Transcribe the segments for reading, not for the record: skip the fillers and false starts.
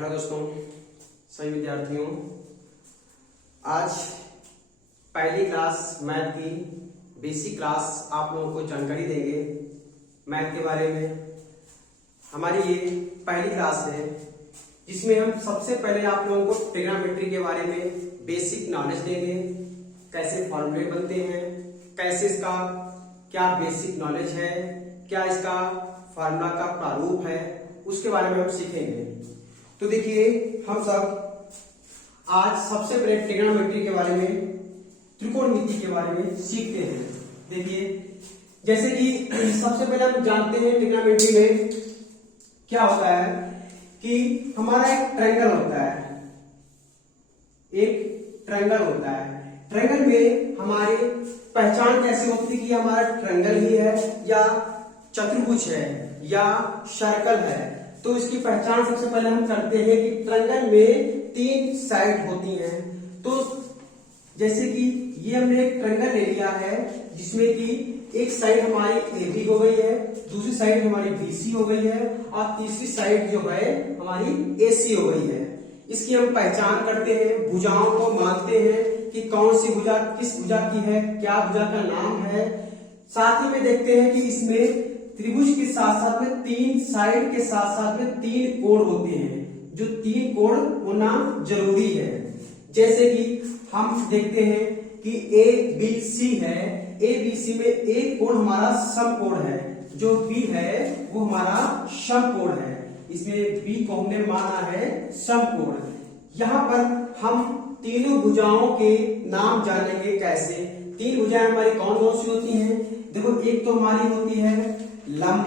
Hello दोस्तों, सभी विद्यार्थियों, आज पहली क्लास मैथ की बेसिक क्लास आप लोगों को जानकारी देंगे। मैथ के बारे में हमारी ये पहली क्लास है जिसमें हम सबसे पहले आप लोगों को ट्रिग्नोमेट्री के बारे में बेसिक नॉलेज देंगे। कैसे फॉर्मूले बनते हैं, कैसे इसका क्या बेसिक नॉलेज है, क्या इसका फार्मूला का प्रारूप है, उसके बारे में हम सीखेंगे। तो देखिए, हम सब आज सबसे पहले ट्रिग्नोमेट्री के बारे में, त्रिकोणमिति के बारे में सीखते हैं। देखिए, जैसे कि सबसे पहले हम जानते हैं ट्रिग्नोमेट्री में क्या होता है कि हमारा एक ट्रायंगल होता है, एक ट्रायंगल होता है। ट्रायंगल में हमारी पहचान कैसे होती है कि हमारा ट्रायंगल ही है या चतुर्भुज है या सर्कल है। तो इसकी पहचान सबसे पहले हम करते हैं कि ट्रायंगल में 3 साइड होती हैं। तो जैसे कि ये हमने एक ट्रायंगल ले लिया है जिसमें कि एक साइड हमारी AB हो गई है, दूसरी साइड हमारी BC हो गई है और तीसरी साइड जो है हमारी AC हो गई है। इसकी हम पहचान करते हैं, भुजाओं को मानते हैं कि कौन सी भुजा किस भुजा की है, क्या भुजा का नाम है। साथ ही में देखते हैं कि इसमें त्रिभुज के साथ साथ में 3 साइड के साथ साथ में 3 कोण होते हैं, जो 3 कोण होना जरूरी है। जैसे कि हम देखते हैं कि ABC है, ABC में एक कोण हमारा समकोण है, जो B है वो हमारा समकोण है। इसमें B को हमने माना है समकोण। यहाँ पर हम तीनों भुजाओं के नाम जानेंगे। कैसे? 3 भुजाएं हमारी कौन कौन सी होती हैं? देखो, एक तो हमारी होती है लंब,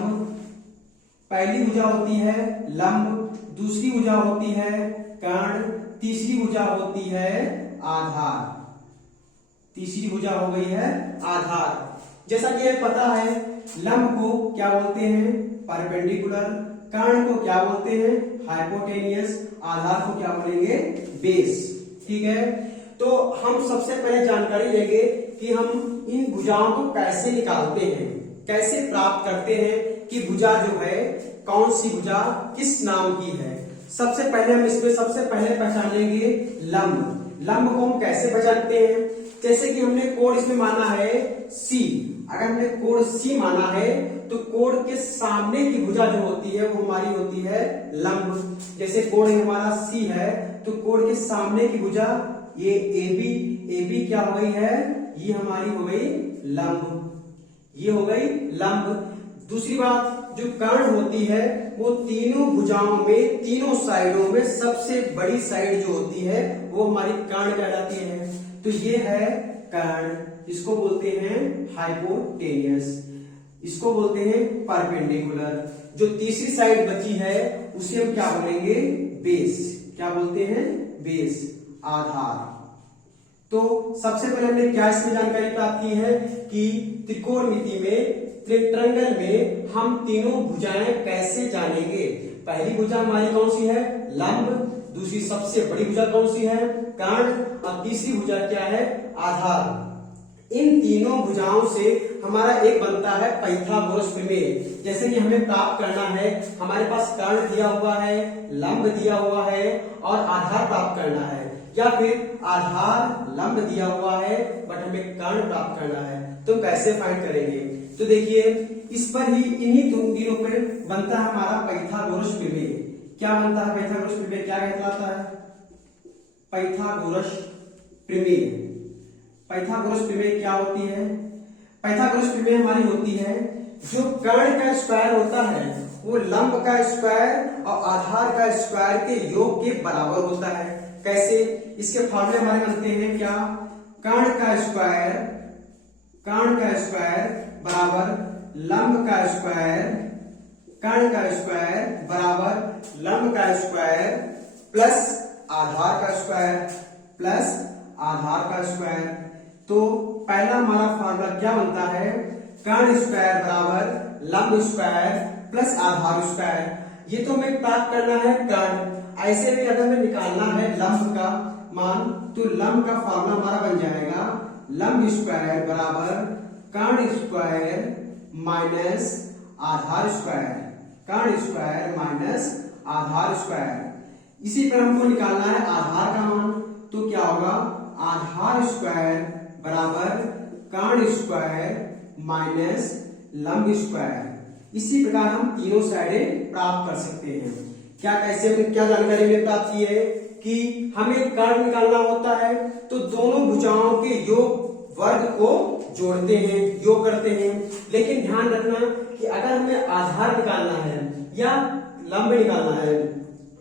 पहली भुजा होती है लंब, दूसरी भुजा होती है कर्ण, तीसरी भुजा होती है आधार। तीसरी भुजा हो गई है आधार। जैसा कि हमें पता है, लंब को क्या बोलते हैं? परपेंडिकुलर। कर्ण को क्या बोलते हैं? हाइपोटेनियस। आधार को क्या बोलेंगे? बेस। ठीक है, तो हम सबसे पहले जानकारी लेंगे कि हम इन भुजाओं को कैसे निकालते हैं, कैसे प्राप्त करते हैं कि भुजा जो है कौन सी भुजा किस नाम की है। सबसे पहले हम इसमें सबसे पहले पहचान लेंगे लंब। लंब को हम कैसे पहचानते हैं? जैसे कि हमने कोण इसमें माना है C। अगर हमने कोण C माना है तो कोण के सामने की भुजा जो होती है वो हमारी होती है लंब। जैसे कोण हमारा C है तो कोण के सामने की भुजा ये AB क्या हो गई है? ये हमारी हो गई लंब, ये हो गई लंब। दूसरी बात, जो कर्ण होती है वो तीनों भुजाओं में, तीनों साइडों में सबसे बड़ी साइड जो होती है वो हमारी कर्ण कहलाती है। तो ये है कर्ण, इसको बोलते हैं हाइपोटेनियस, इसको बोलते हैं परपेंडिकुलर। जो तीसरी साइड बची है उसे हम क्या बोलेंगे? बेस। क्या बोलते हैं? बेस, आधार। तो सबसे पहले हमने क्या इसमें जानकारी प्राप्त की है कि त्रिकोणमिति में, ट्रायंगल में हम तीनों भुजाएं कैसे जानेंगे। पहली भुजा हमारी कौन सी है? लंब। दूसरी सबसे बड़ी भुजा कौन सी है? कर्ण। और तीसरी भुजा क्या है? आधार। इन तीनों भुजाओं से हमारा एक बनता है पाइथागोरस प्रमेय। जैसे कि हमें प्राप्त करना है, हमारे पास कर्ण दिया हुआ है, लंब दिया हुआ है और आधार प्राप्त करना है, या फिर आधार लंब दिया हुआ है बट हमें कर्ण प्राप्त करना है, तो कैसे फाइंड करेंगे? तो देखिए, इस पर ही इन्हीं तीनों पर बनता है हमारा पाइथागोरस प्रमेय। क्या बनता है पाइथागोरस प्रमेय? क्या कहलाता है? पाइथागोरस प्रमेय। पाइथागोरस प्रमेय क्या होती है? पाइथागोरस प्रमेय हमारी होती है, जो कर्ण का स्क्वायर होता है वो लंब का स्क्वायर और आधार का स्क्वायर के योग के बराबर होता है। कैसे? इसके फॉर्मूले हमारे बनते हैं क्या? कर्ण का स्क्वायर बराबर लंब का स्क्वायर, कर्ण का स्क्वायर बराबर लंब का स्क्वायर प्लस आधार का स्क्वायर, प्लस आधार का स्क्वायर। तो पहला हमारा फॉर्मूला क्या बनता है? कर्ण स्क्वायर बराबर लंब स्क्वायर प्लस आधार स्क्वायर। ये तो हमें प्राप्त करना है कर्ण। ऐसे में अगर हमें निकालना है लंब का मान, तो लंब का फॉर्मूला हमारा बन जाएगा लंब स्क्वायर बराबर कर्ण स्क्वायर माइनस आधार स्क्वायर, कर्ण स्क्वायर माइनस आधार स्क्वायर। इसी पर हमको निकालना है आधार का मान। तो क्या होगा, आधार स्क्वायर बराबर कर्ण स्क्वायर माइनस लंब स्क्वायर। इसी प्रकार हम तीनों साइडें प्राप्त कर सकते हैं। क्या कैसे क्या जानकारी में प्राप्त की है कि हमें कर्ण निकालना होता है तो दोनों भुजाओं के योग वर्ग को जोड़ते हैं, योग करते हैं। लेकिन ध्यान रखना कि अगर हमें आधार निकालना है या लंब निकालना है,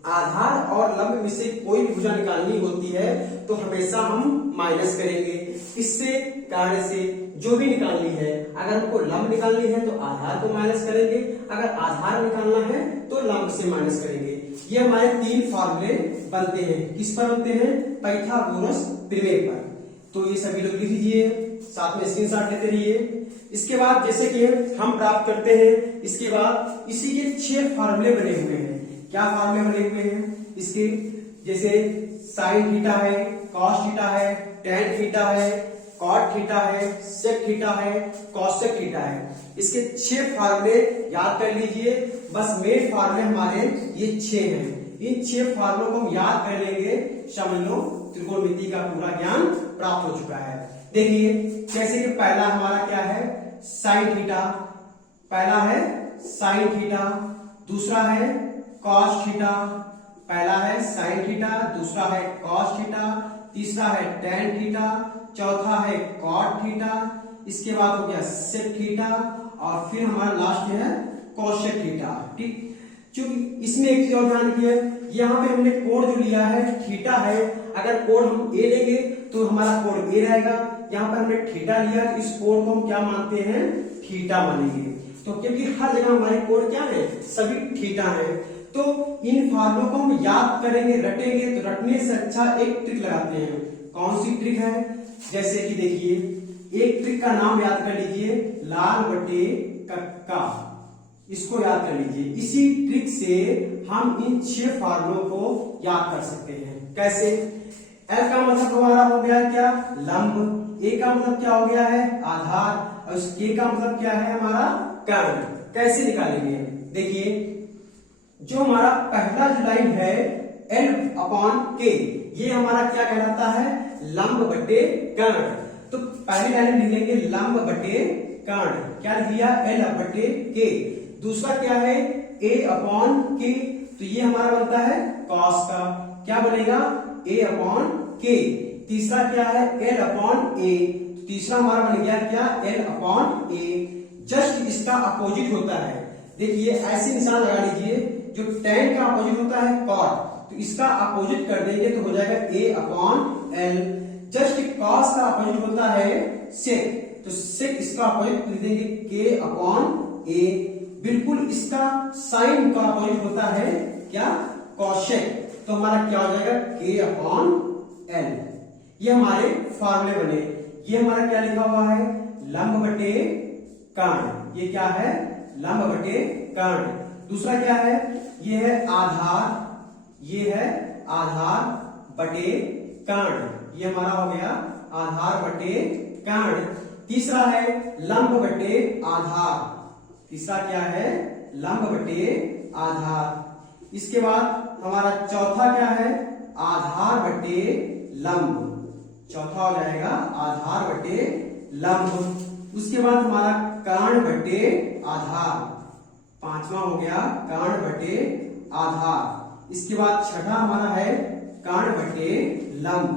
आधार और लंब में से कोई भी भुजा निकालनी होती है तो हमेशा हम माइनस करेंगे। इससे कार्य से जो भी निकालनी है, अगर हमको लंब निकालनी है तो आधार को माइनस करेंगे, अगर आधार निकालना है तो लंब से माइनस करेंगे। ये हमारे तीन फॉर्मूले बनते हैं। किस पर बनते हैं, पाइथागोरस प्रमेय पर। तो ये सभी लोग लिख लीजिए, साथ में स्क्रीनशॉट लेते रहिए। इसके बाद जैसे कि हम प्राप्त करते हैं, इसके बाद इसी के 6 फॉर्मूले बने हुए हैं। क्या फॉर्मूले बने हुए हैं इसके, जैसे साइन थीटा है, कॉस थीटा है, टेन थीटा है, कॉट थीटा है, सेक थीटा है, कॉसेक थीटा है। इसके 6 फॉर्मूले याद कर लीजिए। बस मेन फॉर्मूले हमारे ये 6 हैं। इन 6 फॉर्मूलों को हम याद कर लेंगे, समझ लो त्रिकोणमिति का पूरा ज्ञान प्राप्त हो चुका है। देखिए जैसे कि पहला हमारा क्या है, साइन थीटा। पहला है साइन थीटा, दूसरा है कॉस थीटा। पहला है साइन थीटा, दूसरा है कॉस थीटा, तीसरा है टेन थीटा, चौथा है कॉट थीटा, इसके बाद हो गया सेक थीटा और फिर हमारा लास्ट है कोसेक थीटा। ठीक, क्योंकि इसमें एक चीज और ध्यान रखिए, यहाँ पे हमने कोण जो लिया है थीटा है। अगर कोण हम ए लेंगे तो हमारा कोण ए रहेगा। यहाँ पर हमने थीटा लिया तो इस कोण को हम क्या मानते हैं, थीटा मानेंगे। तो क्योंकि हर जगह हमारे कोण क्या है, सभी थीटा है। तो इन फॉर्मूलों को हम याद करेंगे, रटेंगे। तो रटने से अच्छा एक ट्रिक लगाते हैं। कौन सी ट्रिक है, जैसे कि देखिए एक ट्रिक का नाम याद कर लीजिए, लाल बटे कक्का। इसको याद कर लीजिए। इसी ट्रिक से हम इन 6 फॉर्मूलों को याद कर सकते हैं। कैसे, एल का मतलब हमारा हो गया क्या, लंब। ए का मतलब क्या हो गया है, आधार। और के का मतलब क्या है हमारा, कर्ण। कैसे निकालेंगे, देखिए जो हमारा पहला जो लाइन है L/K, ये हमारा क्या कहलाता है, लंब बटे कर्ण। तो पहली लाइन लिख लेंगे लंब बटे कर्ण। क्या लिख लिया, L/K। दूसरा क्या है A/K, तो ये हमारा बनता है कॉस का। क्या बनेगा, A/K। तीसरा क्या है L/A, तो तीसरा हमारा बन गया क्या, L/A। जस्ट इसका अपोजिट होता है। देखिए ऐसे निशान लगा लीजिए, जो tan का अपोजिट होता है cot, तो इसका अपोजिट कर देंगे तो हो जाएगा A/L। जस्ट cos का अपोजिट होता है sec, तो sec इसका अपोजिट लिख देंगे K/A। बिल्कुल इसका साइन का अपोजिट होता है क्या, cosec, तो हमारा क्या हो जाएगा K/L। ये हमारे फॉर्मूले बने। ये हमारा क्या लिखा हुआ है, लंब बटे कर्ण। ये क्या है, लंब बटे कर्ण। दूसरा क्या है, ये है आधार, ये है आधार बटे कर्ण। ये हमारा हो गया आधार बटे कर्ण। तीसरा है लंब बटे आधार। तीसरा क्या है, लंब बटे आधार। इसके बाद हमारा चौथा क्या है, आधार बटे लंब। चौथा हो जाएगा आधार बटे लंब। उसके बाद हमारा कर्ण बटे आधार। पांचवा हो गया कर्ण बटे आधार। इसके बाद छठा हमारा है कर्ण बटे लंब।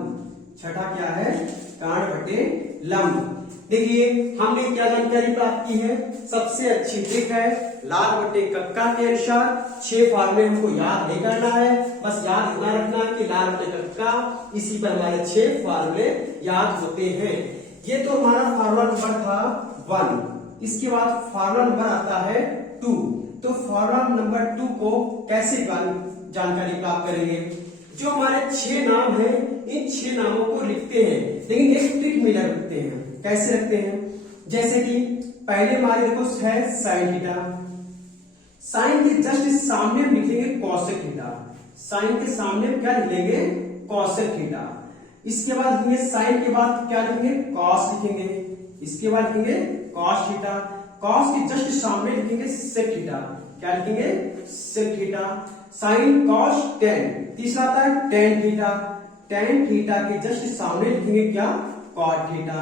छठा क्या है, कर्ण बटे लंब। देखिए हमने क्या जानकारी प्राप्त की है, सबसे अच्छी ट्रिक है लाल बटे कक्का के अनुसार 6 फॉर्मूले हमको याद नहीं करना है, बस याद इतना रखना कि लाल बटे कक्का, इसी पर हमारे 6 फॉर्मूले याद होते हैं। ये तो हमारा फॉर्मूला नंबर था 1। इसके बाद फॉर्मूला नंबर आता है 2। तो फॉर्मूला नंबर 2 को कैसे जानकारी प्राप्त करेंगे, जो हमारे 6 नाम हैं, इन 6 नामों को लिखते हैं, लेकिन एक ट्रिक में रखते हैं। कैसे रखते हैं, जैसे कि पहले हमारे देखो है साइन थीटा, साइन के जस्ट सामने हम लिखेंगे कॉसेक थीटा। साइन के सामने क्या लिखेंगे, कॉसेक थीटा। इसके बाद लिखेंगे साइन के बाद क्या लिखेंगे, कॉस लिखेंगे। इसके बाद लिखेंगे कॉस थीटा। कॉस के जस्ट सामने लिखेंगे सेक थीटा। क्या लिखेंगे sec theta. Sine cos tan, तीसरा आता है टेन थीटा, टेन थीटा के जस्ट सामने लिखेंगे क्या कॉट थीटा।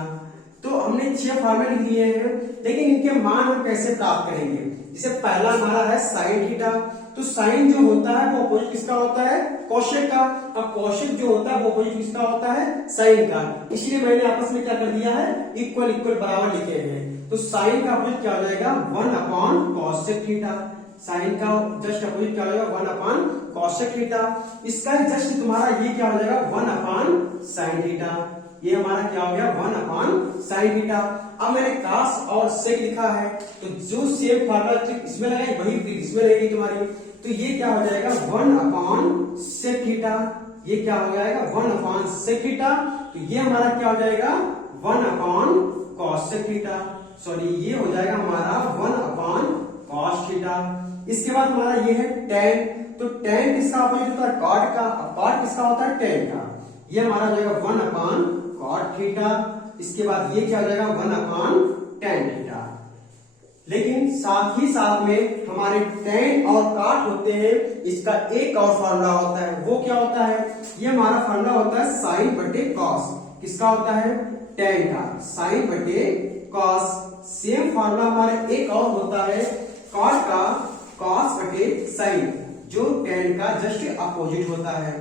तो हमने 6 फार्मूले लिए हैं, लेकिन इनके मान हम कैसे प्राप्त करेंगे। जैसे पहला हमारा है साइन थीटा, तो साइन जो होता है वो अपोजिट किसका होता है कोशेक का, अब कोशेक जो होता है वो अपोजिट किसका होता है साइन का, इसलिए मैंने आपस में क्या कर दिया है इक्वल इक्वल बराबर लिखे हैं। तो साइन का अपोजिट क्या हो जाएगा 1 अपॉन कोसेक थीटा, साइन का जस्ट अपोजिट क्या हो जाएगा 1 अपॉन कोसेक थीटा, इसका जस्ट तुम्हारा ये क्या हो जाएगा 1 अपॉन साइन थीटा, ये हमारा क्या हो गया 1 अपॉन साइन थीटा। अब मैंने कास और सेक लिखा है, तो जो सेम फार्मूला इसमें लगाई वही इसमें रहेगी तुम्हारी, तो ये क्या हो जाएगा 1 अपॉन सेक थीटा, ये क्या हो जाएगा 1 अपॉन सेक थीटा, तो ये हमारा क्या हो जाएगा 1 upon cos sec theta, sorry ये हो जाएगा हमारा 1 अपॉन कॉस थीटा। इसके बाद हमारा ये है टेन, तो टेन किसका अपोजिट होता है कॉट का, कॉट किसका होता है टेन का, ये हमारा हो जाएगा 1 अपॉन कॉट थीटा। इसके बाद ये क्या हो जाएगा 1 अपॉन टेन थीटा। लेकिन साथ ही साथ में हमारे टेन और कॉट होते हैं, इसका एक और फार्मूला होता है, वो क्या होता है ये हमारा फार्मूला होता है साइन बटे कॉस, किसका होता है टेन का, साइन बटे कॉस। सेम फार्मूला हमारे एक और होता है कॉट का कॉस बटे साइन, जो टेन का जस्ट अपोजिट होता है।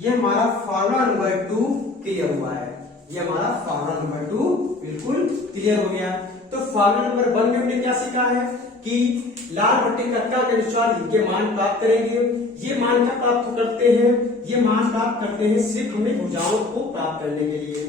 ये हमारा फार्मूला नंबर 2 क्लियर हुआ है, ये हमारा फार्मूला नंबर 2 बिल्कुल क्लियर हो गया। तो फार्मूला नंबर 1 में हमने क्या सीखा है कि लाल बट्टे कट्टा के अनुसार इनके मान प्राप्त करेंगे। ये मान क्या प्राप्त करते हैं, ये मान प्राप्त करते हैं सिर्फ हमें भुजाओं को प्राप्त करने के लिए,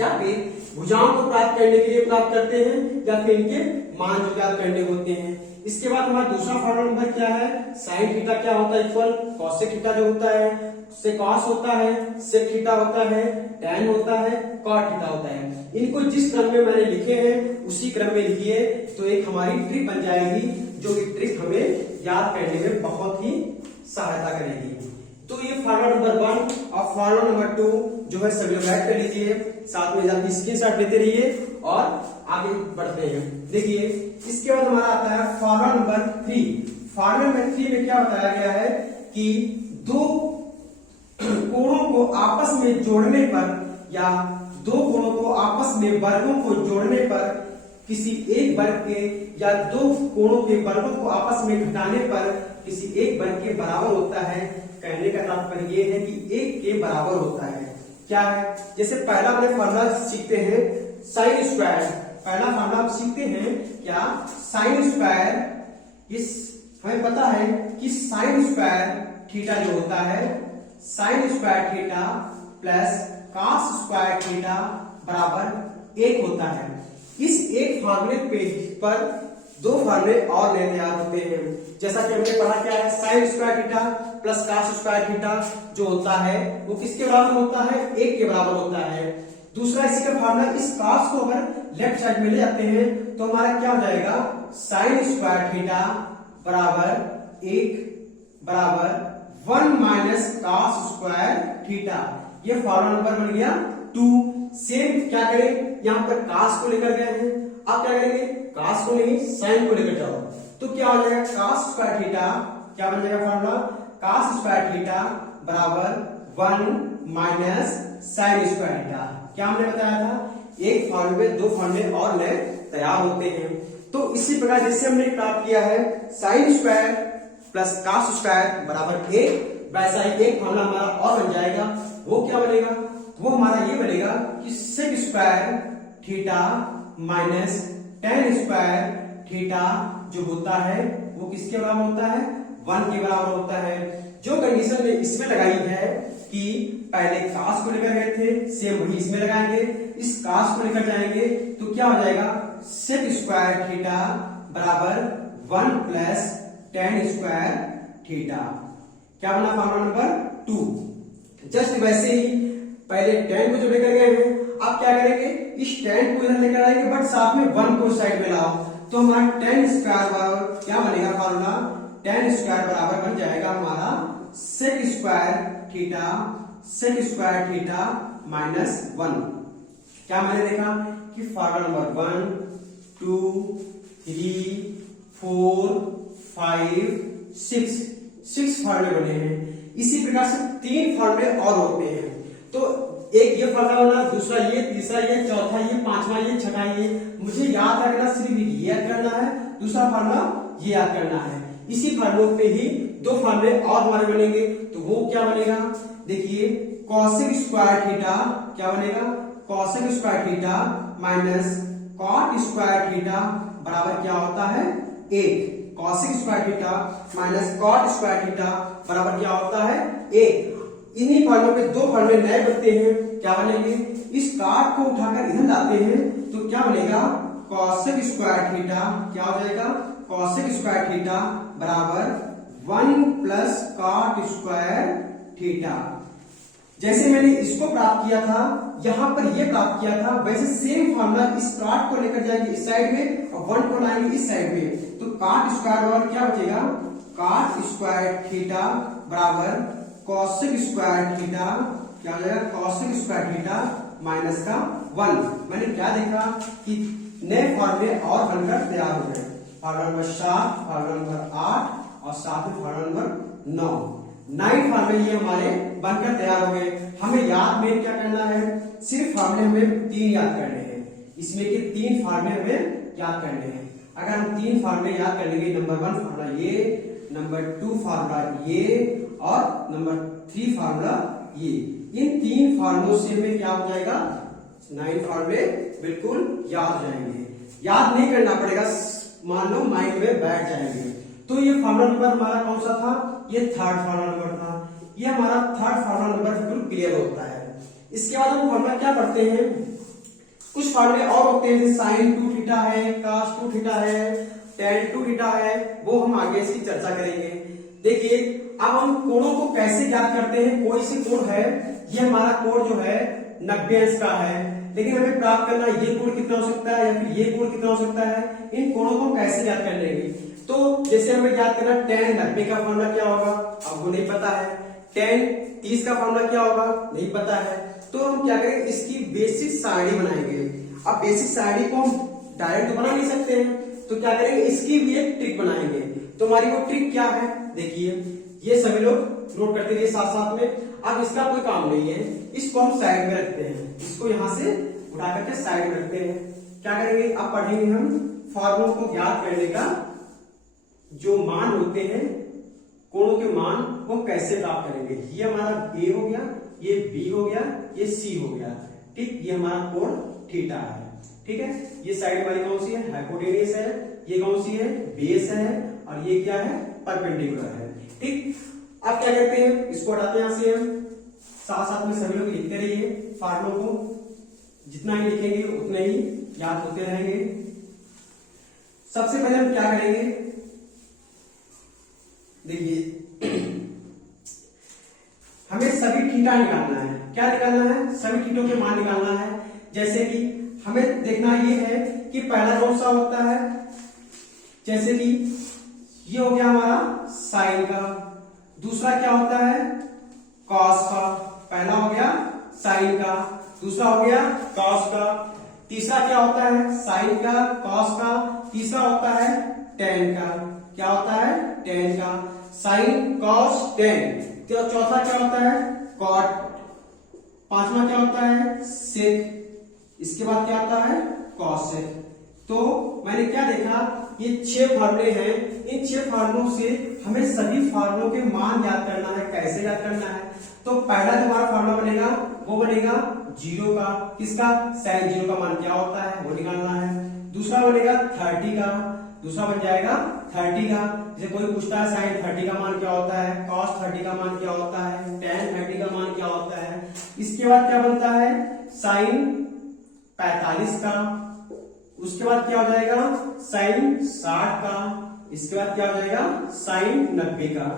या फिर भुजाओं को प्राप्त करने के लिए प्राप्त करते हैं, या फिर इनके मान जो ज्ञात करने होते हैं। इसके बाद हमारा दूसरा फार्मूला नंबर क्या है साइन थीटा क्या होता है इक्वल कॉसेक थीटा जो होता है, से कॉस होता है, सेक थीटा होता है, टैन होता है, कॉट थीटा होता है। इनको जिस क्रम में मैंने लिखे हैं उसी क्रम में लिखिए, तो एक हमारी ट्रिक बन जाएगी, जो कि ट्रिक हमें याद करने में बहुत ही सहायता करेगी। तो ये फार्मूला नंबर 1 और फार्मूला नंबर 2 जो है सभी लोग ऐड कर लीजिए, साथ में जाके स्क्रीनशॉट लेते रहिए और आगे बढ़ते हैं। देखिए इसके बाद हमारा आता है फार्मूला नंबर 3। फार्मूला नंबर 3 में क्या बताया गया है कि दो कोणों को आपस में जोड़ने पर, या दो कोणों को आपस में वर्गों को जोड़ने पर किसी एक वर्ग के, या दो कोणों के वर्गों को आपस में घटाने पर किसी एक वर्ग के बराबर होता है। कहने का तात्पर्य ये है कि एक के बराबर होता है। क्या है, जैसे पहला हमने फार्मूला सीखते हैं साइन स्क्वायर, पहला फार्मूला हम सीखते हैं क्या साइन स्क्वायर। इस हमें पता है कि साइन स्क्वायर थीटा जो होता है sine square theta plus cos square theta बराबर 1 होता है। इस एक फार्मूले पर दो फार्मूले और नए तैयार होते हैं, जैसा कि हमने पढ़ा क्या है sine square theta plus cos square theta जो होता है वो किसके बराबर होता है 1 के बराबर होता है। दूसरा इसी का फार्मूला, इस कॉस को अगर लेफ्ट साइड में ले जाते हैं तो हमारा क्या हो जाएगा साइन स्क्वायर थीटा बराबर 1 बराबर 1 माइनस कॉस स्क्वायर थीटा। ये फार्मूला नंबर बन गया 2। सेम क्या करें, यहां पर कॉस को लेकर गए हैं, आप क्या करेंगे कॉस को नहीं साइन को लेकर जाओ, तो क्या हो जाएगा कॉस स्क्वायर थीटा, क्या बन जाएगा फार्मूला कॉस स्क्वायर थीटा बराबर 1 माइनस साइन स्क्वायर थीटा। क्या हमने बताया था एक फार्मूले दो फार्मूले और नए तैयार होते हैं। तो इसी प्रकार जैसे हमने प्राप्त किया है sine square plus cos square बराबर 1, वैसा ही एक फार्मूला हमारा और बन जाएगा। वो क्या बनेगा, वो हमारा ये बनेगा कि sec square theta minus tan square theta जो होता है वो किसके बराबर होता है 1 के बराबर होता है। जो कंडीशन में इसमें लगाई है कि पहले कॉस को लेकर गए थे, सेम वही इसमें लगाएंगे, इस कॉस को लेकर जाएंगे तो क्या हो जाएगा सेक स्क्वायर थीटा बराबर 1 प्लस टेन स्क्वायर थीटा। क्या बना फार्मूला नंबर 2। जस्ट वैसे ही पहले टेन को जो लेकर गए हैं, आप क्या करेंगे इस टेन को इधर लेकर आएंगे बट साथ में 1 को साइड में लाओ, तो हमारा टेन स्क्वायर बराबर क्या बनेगा फार्मूला टेन स्क्वायर बराबर बन जाएगा हमारा सेक स्क्वायर थीटा माइनस 1। क्या मैंने देखा कि फार्मूला नंबर 1 2 3 4 5 6 फार्मूले बने हैं। इसी प्रकार से 3 फार्मूले और होते हैं। तो एक ये फार्मूला बना, दूसरा ये, तीसरा ये, चौथा ये, पांचवा ये, छठा ये। मुझे याद रखना सिर्फ ये याद करना है, दूसरा फार्मूला ये याद करना है। इसी फार्मूले पे ही 2 फार्मूले और हमारे बनेंगे। तो वो क्या बनेगा, देखिए कॉसेक स्क्वायर थीटा क्या बनेगा, cosec square theta minus cot square theta बराबर क्या होता है 1। Cosec square theta minus cot square theta बराबर क्या होता है 1। इन्हीं फार्मूलों पे 2 फार्मूले नए बनते हैं। क्या बनेंगे, इस काट को उठाकर इधर लाते हैं तो क्या बनेगा, कॉसेक स्क्वायर थीटा क्या हो जाएगा, कॉसेक स्क्वायर थीटा बराबर 1 प्लस कॉट स्क्वायर थीटा। जैसे मैंने इसको प्राप्त किया था, यहां पर ये प्राप्त किया था, वैसे सेम फार्मूला इस काट को लेकर जाएंगे इस साइड में और 1 को लाएंगे इस साइड में। तो काट स्क्वायर बराबर क्या बचेगा, काट स्क्वायर थीटा बराबर कॉसेक स्क्वायर थीटा क्या हो जाएगा, कॉसेक स्क्वायर थीटा माइनस का 1। मैंने क्या देखा कि नए फार्मूले और बनकर तैयार हो गए। फार्मूला नंबर 7, फार्मूला नंबर 8 और साथ में फार्मूला नंबर 9, 9 फार्मूले ये हमारे बनकर तैयार हो गए। हमें याद में क्या करना है, सिर्फ फार्मूले हमें 3 याद करने हैं। इसमें के 3 फार्मूले हमें याद करने हैं। अगर हम 3 फार्मूले याद कर लेंगे, नंबर 1 फार्मूला ये, नंबर 2 फार्मूला ये और नंबर 3 फार्मूला ये, इन 3 फार्मूलों से हमें क्या हो जाएगा, 9 फार्मूले बिल्कुल याद हो जाएंगे। याद नहीं करना पड़ेगा, मान लो माइंड में बैठ जाएंगे। तो ये फार्मूला नंबर हमारा कौन सा था, ये 3rd फार्मूला नंबर था। ये हमारा 3rd फार्मूला नंबर बिल्कुल क्लियर होता है। इसके बाद हम फार्मूला क्या पढ़ते हैं, कुछ फार्मूले और होते हैं, जैसे साइन 2 थीटा है, कास 2 थीटा है, टेन 2 थीटा है, वो हम आगे इसकी चर्चा करेंगे। देखिए अब हम कोणों को कैसे ज्ञात करते हैं। कोई सी कोण है, ये हमारा कोण जो है 90 अंश का है, लेकिन हमें प्राप्त करना ये कोण कितना हो सकता है या फिर ये कोण कितना हो सकता है। इन कोणों को कैसे ज्ञात कर लेंगे, तो जैसे हमें ज्ञात करना tan 90 का फॉर्मूला क्या होगा, आपको नहीं पता है। tan 30 का फॉर्मूला क्या होगा, नहीं पता है। तो हम क्या करेंगे, इसकी बेसिक सारणी बनाएंगे। अब बेसिक सारणी को हम डायरेक्ट तो बना नहीं सकते हैं, तो क्या करेंगे, इसकी भी एक ट्रिक बनाएंगे। तो हमारी वो ट्रिक क्या है, देखिए ये सभी लोग नोट करते रहिए साथ साथ में। अब इसका कोई काम नहीं है, इसको हम साइड में रखते हैं, इसको यहां से उठा करके साइड में रखते हैं। क्या करेंगे, अब पढ़ेंगे हम फॉर्मूलों को ज्ञात करने का जो मान होते हैं, कोणों के मान को कैसे प्राप्त करेंगे। ये हमारा ए हो गया, ये बी हो गया, ये सी हो गया, ठीक। ये हमारा कोण थीटा है, ठीक है। ये साइड वाली कौन सी है, हाइपोटेनियस है। ये कौन सी है, बेस है। और ये क्या है, परपेंडिकुलर है, ठीक। अब क्या करते हैं, इसको हटाते हैं यहां से हम। साथ साथ में सभी लोग लिखते रहिए फार्मूलों को, जितना ही लिखेंगे उतने ही याद होते रहेंगे। सबसे पहले हम क्या करेंगे, देखिए हमें सभी थीटा निकालना है। क्या निकालना है, सभी थीटों के मान निकालना है। जैसे कि हमें देखना ये है कि पहला कौन सा होता है, जैसे कि ये हो गया हमारा साइन का, दूसरा क्या होता है कॉस का। पहला हो गया साइन का, दूसरा हो गया कॉस का, तीसरा क्या होता है साइन का, कॉस का, तीसरा होता है टेन का। क्या होता है, टेन का, साइन कॉस टेन। तो चौथा क्या होता है कॉट, पांचवा क्या होता है सेक, इसके बाद क्या आता है कॉसेक। तो मैंने क्या देखा, ये 6 फार्मूले हैं। इन 6 फार्मूलों से हमें सभी फार्मूलों के मान याद करना है। कैसे याद करना है, तो पहला जो हमारा फार्मूला बनेगा वो बनेगा 0 का, किसका, साइन 0 का मान क्या होता है वो निकालना है। दूसरा बनेगा 30 का, दूसरा बन जाएगा 30 का। जैसे कोई पूछता है साइन 30 का मान क्या होता है, कॉस 30 का मान क्या होता है, टेन 30 का मान क्या होता है। इसके बाद क्या बनता है साइन 45 का, उसके बाद क्या हो जाएगा साइन 60 का, इसके बाद क्या हो जाएगा साइन 90 का।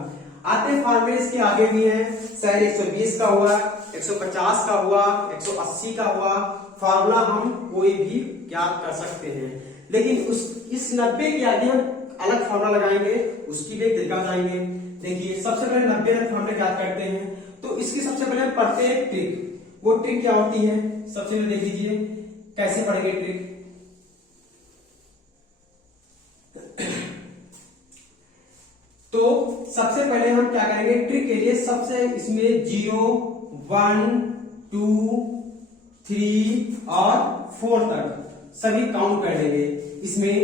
आते फार्मूले इसके आगे भी हैं, साइन 120 का हुआ, 150 का हुआ, 180 का हुआ। फार्मूला हम कोई भी ज्ञात कर सकते हैं, लेकिन इस 90 के आगे हम अलग फार्मूला लगाएंगे, उसकी भी एक तरीका बताएंगे। देखिए सबसे पहले 90 का फार्मूला ज्ञात करते हैं, तो इसकी सबसे पहले हम पढ़ते हैं ट्रिक। वो ट्रिक क्या होती है, सबसे पहले देख लीजिए कैसे पढ़ेंगे ट्रिक। सबसे पहले हम क्या करेंगे, ट्रिक के लिए सबसे इसमें 0, 1, 2, 3 और 4 तक सभी काउंट कर लेंगे। इसमें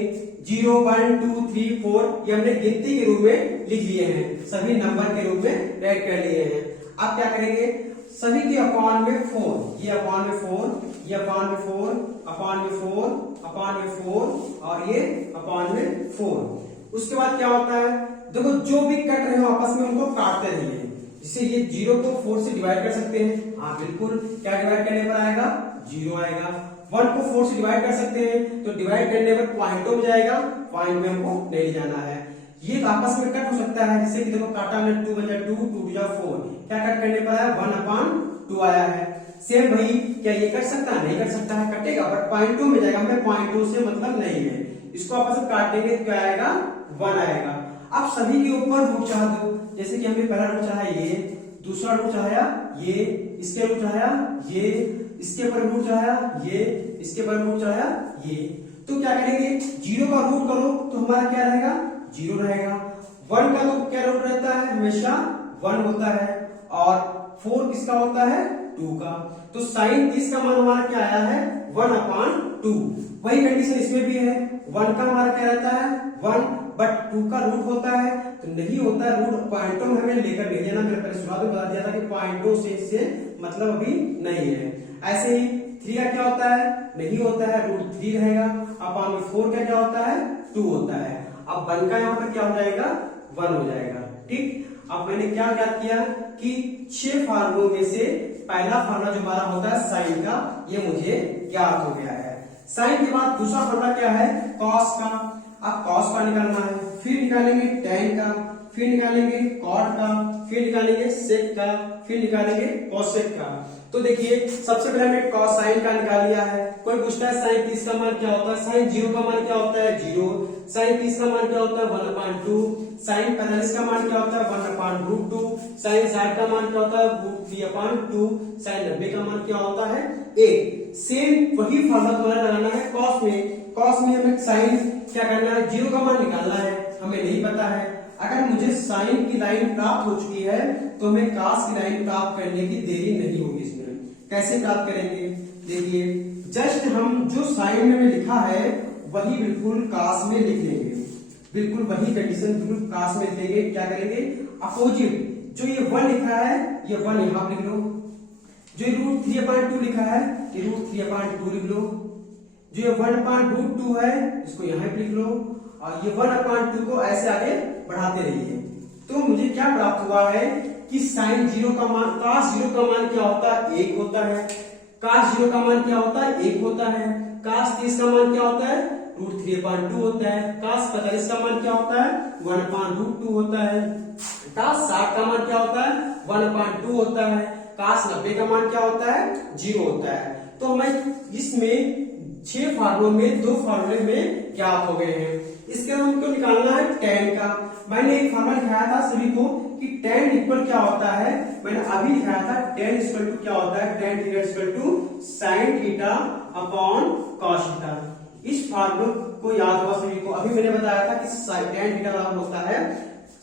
0, 1, 2, 3, 4 ये हमने गिनती के रूप में लिख लिए हैं, सभी नंबर के रूप में राइट कर लिए हैं। अब क्या करेंगे, सभी के अपॉन में 4, ये अपॉन में 4, ये अपॉन में 4, अपॉन में 4, अपॉन में 4 और ये अपॉन में 4। उसके बाद क्या होता है, देखो जो भी कट रहे हो आपस में उनको काटते रहिए, जिससे ये 0 को 4 से डिवाइड कर सकते हैं। हाँ बिल्कुल, क्या डिवाइड करने पर आएगा, 0 आएगा। 1 को 4 से डिवाइड कर सकते हैं, तो डिवाइड करने पर पॉइंटों में जाएगा, पॉइंट में हमको नहीं जाना है। ये आपस में कट हो सकता है, जैसे कि देखो काटा में 2 बचा 2, 2 बचा 4, क्या कट करने पर आया, 1/2 आया है। सेम भाई क्या ये कट सकता है, नहीं कट सकता है, कटेगा बट पॉइंटों में जाएगा, हमें पॉइंटों से मतलब नहीं है। इसको आपस में काटेंगे तो क्या आएगा, 1 आएगा। अब सभी के ऊपर रूट चाह दो, जैसे कि हमने पहला रूट चाहा ये, दूसरा रूट चाहा ये, इसके रूट चाहा ये, इसके पर रूट चाहा ये, इसके पर रूट चाहा ये। तो क्या करेंगे, 0 का रूट करो तो हमारा क्या रहेगा, 0 रहेगा। 1 का तो क्या रूट रहता है, हमेशा 1 होता है। और 4 किसका होता है, 2 का। तो साइन 30 का मान हमारा क्या आया है, 1/2। वही कंडीशन इसमें भी है, 1 का हमारा क्या रहता है, 1, बट 2 का रूट होता है तो नहीं होता है रूट, पॉइंटों में हमें लेकर नहीं जाना। मैंने पहले शुरुआत में बता दिया था कि पॉइंटों से इससे मतलब अभी नहीं है। ऐसे ही 3 का क्या होता है, नहीं होता है, रूट 3 रहेगा। अपॉन में 4 का क्या होता है, 2 होता है। अब 1 का यहाँ पर क्या हो जाएगा, 1 हो जाएगा। ठीक, अब मैंने क्या ज्ञात किया कि 6 फार्मूलों में से पहला फार्मूला जो हमारा होता है साइन का, ये मुझे ज्ञात हो गया है। साइन के बाद दूसरा फार्मूला क्या है, कॉस का। अब कॉस का निकालना है, फिर निकालेंगे टेन का, फिर निकालेंगे कॉट का, फिर निकालेंगे सेक का, फिर निकालेंगे कोसेक का। तो देखिए सबसे पहले हमने कॉस साइन का निकाल लिया है। कोई पूछता है साइन 30 का मान क्या होता है, साइन 0 का मान क्या होता है, 0। साइन 30 का मान क्या होता है, 1/2। साइन 45 का मान क्या होता है, 1/√2। साइन 60 का मान क्या होता है, √3/2। साइन 90 का मान क्या होता है, 1। सेम वही फार्मूला तुम्हारा लगाना है कॉस में। कॉस में हमें साइन क्या करना है, 0 का मान निकालना है, हमें नहीं पता है। अगर मुझे साइन की लाइन प्राप्त हो चुकी है तो हमें कॉस की लाइन प्राप्त करने की देरी नहीं होगी। इसमें कैसे प्राप्त करेंगे, देखिए जस्ट हम जो साइन में लिखा है वही बिल्कुल कॉस में लिख लेंगे, बिल्कुल वही कंडीशन बिल्कुल कॉस में लिखेंगे। क्या करेंगे, अपोजिट जो ये 1 लिखा है ये 1 यहां लिख लो, जो √3/2 लिखा है ये √3/2 लिख लो, जो ये 1/√2 है इसको यहां पे लिख लो, और ये 1/2 को ऐसे आगे बढ़ाते रहिए। तो मुझे क्या प्राप्त हुआ है कि साइन 0 का मान, कॉस 0 का मान क्या होता है, 1 होता है। कॉस 0 का मान क्या होता है, 1 होता है। कॉस 30 का मान क्या होता है, √3/2 होता है। कॉस 45 का मान क्या होता है, 1/√2 होता है। कॉस 60 का मान क्या होता है, 1/2 होता है। कॉस 90 का मान क्या होता है, 0 होता है। तो हमें इसमें 6 फार्मूलों में 2 फार्मूले में ज्ञात हो गए हैं। इसके बाद हमको निकालना है tan का। मैंने एक फार्मूला दिखाया था सभी को कि tan इक्वल क्या होता है, मैंने अभी दिखाया था tan इक्वल टू क्या होता है, tan theta equal to sin theta upon cos theta. इस फार्मूले को याद होगा सभी को, अभी मैंने बताया था कि tan थीटा बराबर होता है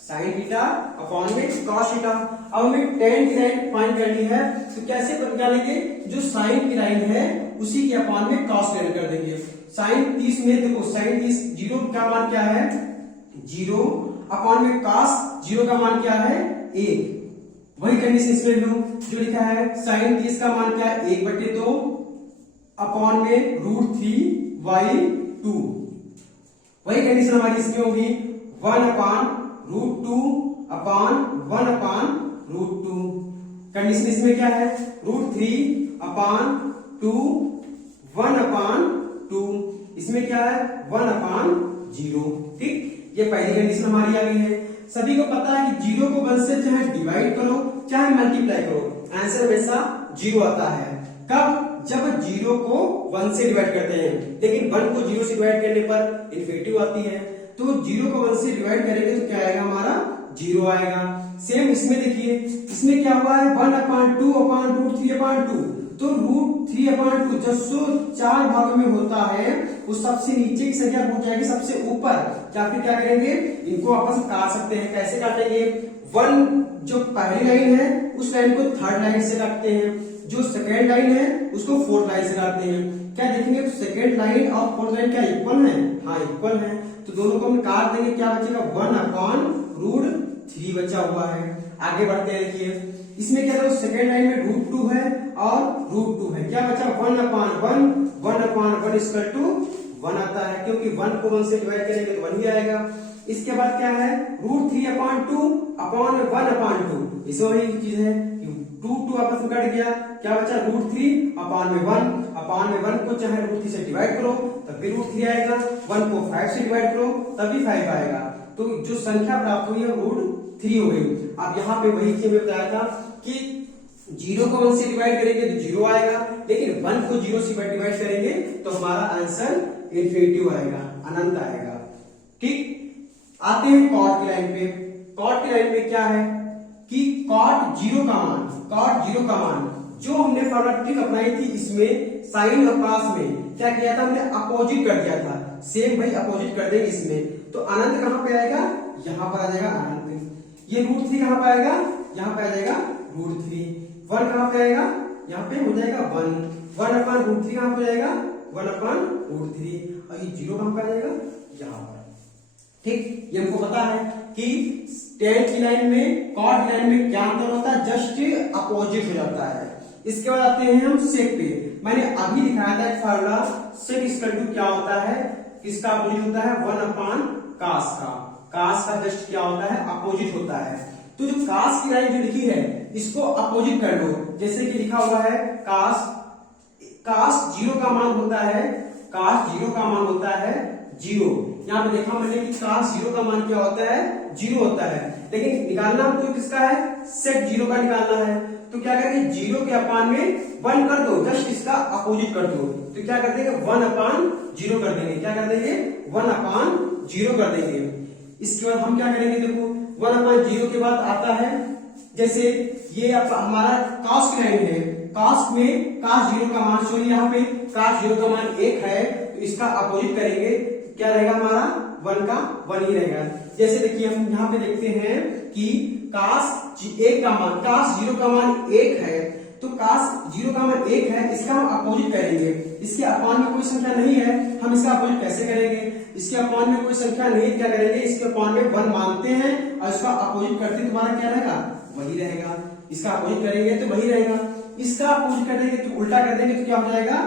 sin थीटा अपॉन में cos थीटा। अब हमें tan की लाइन फाइंड करनी है, तो कैसे निकालेंगे, जो sin की लाइन है उसी के अपॉन में cos लाइन कर देंगे। साइन 30 में देखो साइन 30 0 का मान क्या है, 0 अपॉन में cos 0 का मान क्या है, 1। वही कंडीशन इसमें लो, जो लिखा है साइन 30 का मान क्या है, 1/2 अपॉन में √3/2। वही कंडीशन हमारी इसमें होगी 1/√2 अपॉन 1/√2। कंडीशन इसमें क्या है, √3/2 1/2, इसमें क्या है 1/0। ठीक, ये पहली कंडीशन हमारी आ गई है। सभी को पता है कि 0 को 1 से चाहे डिवाइड करो चाहे मल्टीप्लाई करो, आंसर हमेशा 0 आता है। कब, जब 0 को 1 से डिवाइड करते हैं, लेकिन 1 को 0 से डिवाइड करने पर इन्फिनिटिव आती है। तो 0 को 1 से डिवाइड करेंगे तो क्या आएगा, हमारा 0 आएगा। सेम इसमें देखिए, इसमें क्या हुआ है 1/2 अपॉन √3/2, तो √3/2 जो 4 भागों में होता है वो सबसे नीचे की संख्या हो जाएगी सबसे ऊपर, या फिर क्या करेंगे इनको आपस में काट सकते हैं। कैसे काटेंगे, 1 जो पहली लाइन है उस लाइन को थर्ड लाइन से काटते हैं, जो सेकेंड लाइन है उसको फोर्थ लाइन से काटते हैं। क्या देखेंगे सेकेंड लाइन और फोर्थ लाइन क्या इक्वल है, हाँ इक्वल है, तो दोनों को हम काट देंगे, क्या बचेगा 1/√3 बचा हुआ है। आगे बढ़ते हैं, देखिए इसमें क्या है सेकेंड लाइन में √2 है और √2 है, क्या बचा 1/1 इक्वल टू 1 आता है, क्योंकि 1 को 1 से डिवाइड करेंगे तो 1 ही आएगा। इसके बाद क्या है √3/2/1/2, इसमें वही चीज है, 2 आपस में कट गया, क्या बचा √3/1 को चाहे √3 से डिवाइड करो तब भी √3 आएगा, 1 को 5 से डिवाइड करो तब भी 5 आएगा, तो जो संख्या प्राप्त हुई है √3 हो गई। अब यहाँ पे वही चीज मैं बताया था कि 0 को 1 से डिवाइड करेंगे तो 0 आएगा, लेकिन 1 को 0 से डिवाइड करेंगे तो हमारा आंसर इन्फिनिटिव आएगा, अनंत आएगा। ठीक, आते हैं कॉट की लाइन पे। कॉट की लाइन में क्या है कि कॉट 0 का मान जो हमने फॉर्मूला ट्रिक अपनाई थी, इसमें साइन और कॉस में क्या किया था हमने अपोजिट कर दिया था, सेम भाई अपोजिट कर देंगे इसमें, तो अनंत कहां पे आएगा, यहां पर आ जाएगा अनंत। ये √3 कहां पे आएगा, यहां पे आ जाएगा √3। 1 कहां पे आएगा, यहां पे हो जाएगा 1/√3 कहां पे हो जाएगा 1/√3, और ये 0 कहां पे आ जाएगा, यहां पर। ठीक, ये हमको पता है कि tan की लाइन में कॉट की लाइन में क्या अंतर होता है, जस्ट अपोजिट हो जाता है। इसके बाद आते हैं हम सेक पे। मैंने अभी दिखाया था एक फार्मूला, सेक इक्वल टू क्या होता है, किसका अपोजिट होता है 1/cos का, cos का जस्ट क्या होता है अपोजिट होता है। तो जो cos की लाइन जो लिखी है इसको अपोजिट कर लो, जैसे कि लिखा हुआ है cos 0 का मान होता है, cos 0 का मान होता है 0। यहाँ पे देखा मैंने कि cos 0 का मान क्या होता है 0 होता है, लेकिन निकालना हमको किसका है, sec 0 का निकालना है। तो क्या करेंगे 0 के अपान में 1 कर दो, जस्ट इसका अपोजिट कर दो, तो क्या कर देंगे 1/0 कर देंगे, क्या कर देंगे 1/0 कर देंगे। इसके बाद हम क्या करेंगे, देखो 1/0 के बाद आता है, जैसे ये हमारा cos की लाइन है, cos में cos 0 का मान, सॉरी यहाँ पे cos 0 का मान 1 है, तो इसका अपोजिट करेंगे, क्या रहेगा हमारा 1 का 1 ही रहेगा। जैसे देखिए हम यहाँ पे देखते हैं कि cos 1 का मान, cos 0 का मान 1 है, तो cos 0 का मान 1 है, इसका हम अपोजिट करेंगे, इसके अपान में कोई संख्या नहीं है, हम इसका अपोजिट कैसे करेंगे, इसके अपान में कोई संख्या नहीं, क्या करेंगे इसके अपान में 1 मानते हैं और इसका अपोजिट करते हैं, तुम्हारा क्या रहेगा वही रहेगा, इसका अपोजिट करेंगे तो वही रहेगा, इसका अपोजिट कर देंगे तो उल्टा कर देंगे तो क्या हो जाएगा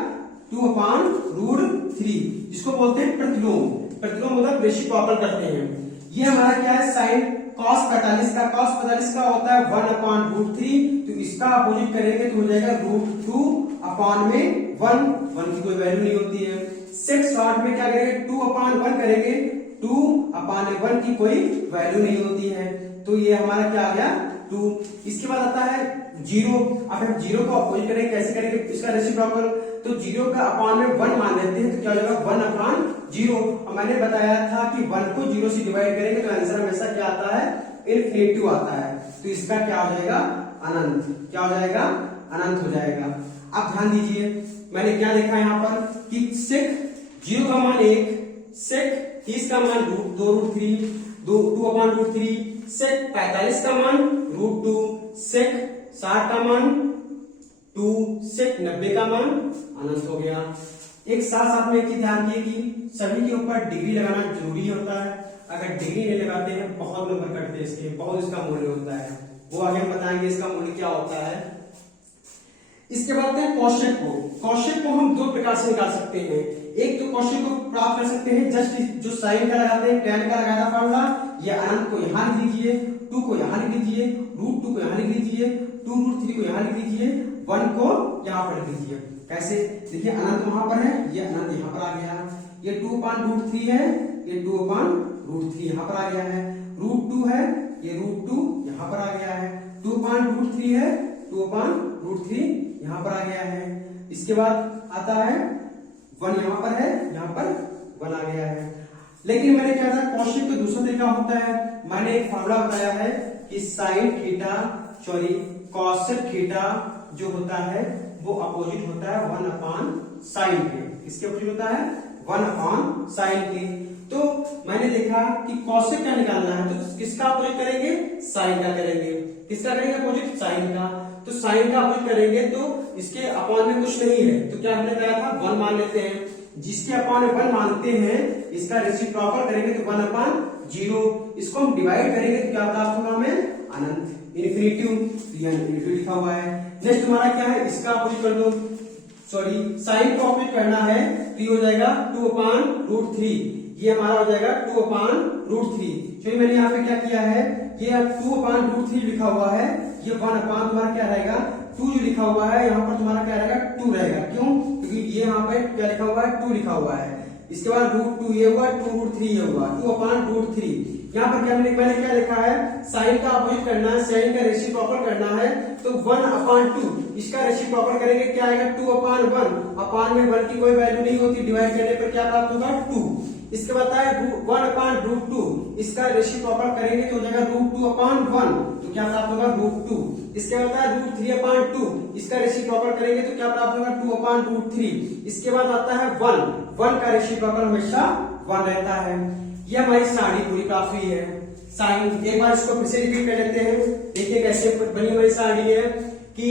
2/√3, जिसको बोलते हैं प्रतिलोम, प्रतिलोम मतलब रेसिप्रोकल करते हैं। ये हमारा क्या है साइन cos 45 का, cos 45 का होता है 1/√3, तो इसका अपोजिट करेंगे तो हो जाएगा √2/1 की कोई वैल्यू नहीं होती है। सेक शॉर्ट में क्या करेंगे 2/1 करेंगे, 2/1 की कोई वैल्यू नहीं होती है, तो ये हमारा क्या आ गया 2। इसके बाद आता है 0, अब हम 0 को अपोजिट करेंगे, कैसे करेंगे इसका रेसिप्रोकल, तो 0 का अपान में 1 मान लेते हैं, तो क्या हो जाएगा 1/0। और मैंने बताया था कि 1 को 0 से डिवाइड करेंगे तो आंसर हमेशा क्या आता है इन्फिनिटिव आता है, तो इसका क्या हो जाएगा अनंत, क्या हो जाएगा अनंत हो जाएगा। अब ध्यान दीजिए मैंने क्या देखा यहाँ पर कि सेक 0 का मान 1, सेक 30 का मान 2/√3, सेक 45 का मान √2, सेक 60 का मान 2, सेक 90 का मान अनंत हो गया। एक साथ साथ में एक चीज ध्यान दिए कि सभी के ऊपर डिग्री लगाना जरूरी होता है, अगर डिग्री नहीं लगाते हैं बहुत नंबर कटते हैं इसके, बहुत इसका मूल्य होता है, वो आगे हम बताएंगे इसका मूल्य क्या होता है। इसके बाद है कौशिक को। कौशिक को हम दो प्रकार से निकाल सकते हैं, एक तो कौशिक को प्राप्त कर सकते हैं जस्ट जो साइन का लगाते हैं, tan का लगाया था फॉर्मूला, ये अनंत को यहां लिख लीजिए, 2 को यहां लिख लीजिए, √2 को यहां लिख लीजिए, 2√3 को यहां लिख लीजिए, 1 को यहां पर लिख लीजिए। कैसे, देखिए अनंत वहां पर है, ये अनंत यहां पर आ गया, ये 2/√3 है, ये 2/√3 यहां पर आ गया है, √2 है, ये √2 यहां पर आ गया है, 2/√3 है, 2/√3 यहां पर आ गया है। इसके बाद आता है 1 यहां पर है, यहां पर 1 आ गया है। लेकिन मैंने क्या था कौशिक का दूसरा तरीका होता है, मैंने एक फॉर्मूला बताया है कि sine theta sorry cosec theta जो होता है वो अपोजिट होता है 1 अपॉन साइन के। किसके अपोजिट होता है? 1 अपॉन साइन के। तो मैंने देखा कि कॉस से क्या निकालना है, तो किसका अपोजिट करेंगे? साइन का करेंगे। किसका करेंगे अपोजिट? साइन का। तो साइन का अपोजिट करेंगे तो इसके अपॉन में कुछ नहीं है, तो क्या हमने कहा था? 1 मान लेते हैं। जिसके अपॉन 1 मानते हैं इसका रेसिप्रोकल करेंगे तो 1 अपॉन 0। इसको हम डिवाइड करेंगे तो क्या प्राप्त होगा हमें? अनंत, इन्फिनिटी। इन्फिनिटी लिखा हुआ है। नेक्स्ट हमारा क्या है? इसका अपोजिट कर दो, सॉरी साइन को अपोजिट करना है तो ये हो जाएगा 2 अपॉन रूट 3। ये हमारा हो जाएगा 2 अपॉन रूट 3। चलिए मैंने यहाँ पे क्या किया है, ये 2 अपॉन रूट 3 लिखा हुआ है, ये 1 अपॉन तुम्हारा क्या रहेगा? 2 जो लिखा हुआ है यहाँ पर तुम्हारा क्या रहेगा? 2 रहेगा। क्यों? क्योंकि ये यहाँ पे क्या लिखा हुआ है? 2 लिखा हुआ है। इसके बाद रूट 2 ये हुआ, 2 रूट 3 ये हुआ, 2 अपॉन रूट 3। यहाँ पर क्या मैंने क्या लिखा है? साइन का अपोजिट करना है, साइन का रेसिप्रोकल करना है तो 1 अपॉन 2। इसका रेसिप्रोकल करेंगे क्या आएगा? 2 अपॉन 1। अपॉन में 1 की कोई वैल्यू नहीं होती, डिवाइड करने पर क्या प्राप्त होगा? 2। इसके बाद है 1 अपॉन रूट 2। इसका रेसिप्रोकल करेंगे तो हो जाएगा रूट 2 अपॉन 1, तो क्या प्राप्त होगा? रूट 2। इसके बाद है रूट 3 अपॉन 2। इसका रेसिप्रोकल करेंगे तो क्या प्राप्त होगा? 2 अपॉन रूट 3। इसके बाद आता है 1 का रेसिप्रोकल हमेशा 1 रहता है। ये हमारी सारणी पूरी प्राप्त हुई है। साइन एक बार इसको फिर से रिपीट कर लेते हैं। देखिए कैसे बनी हमारी सारणी है कि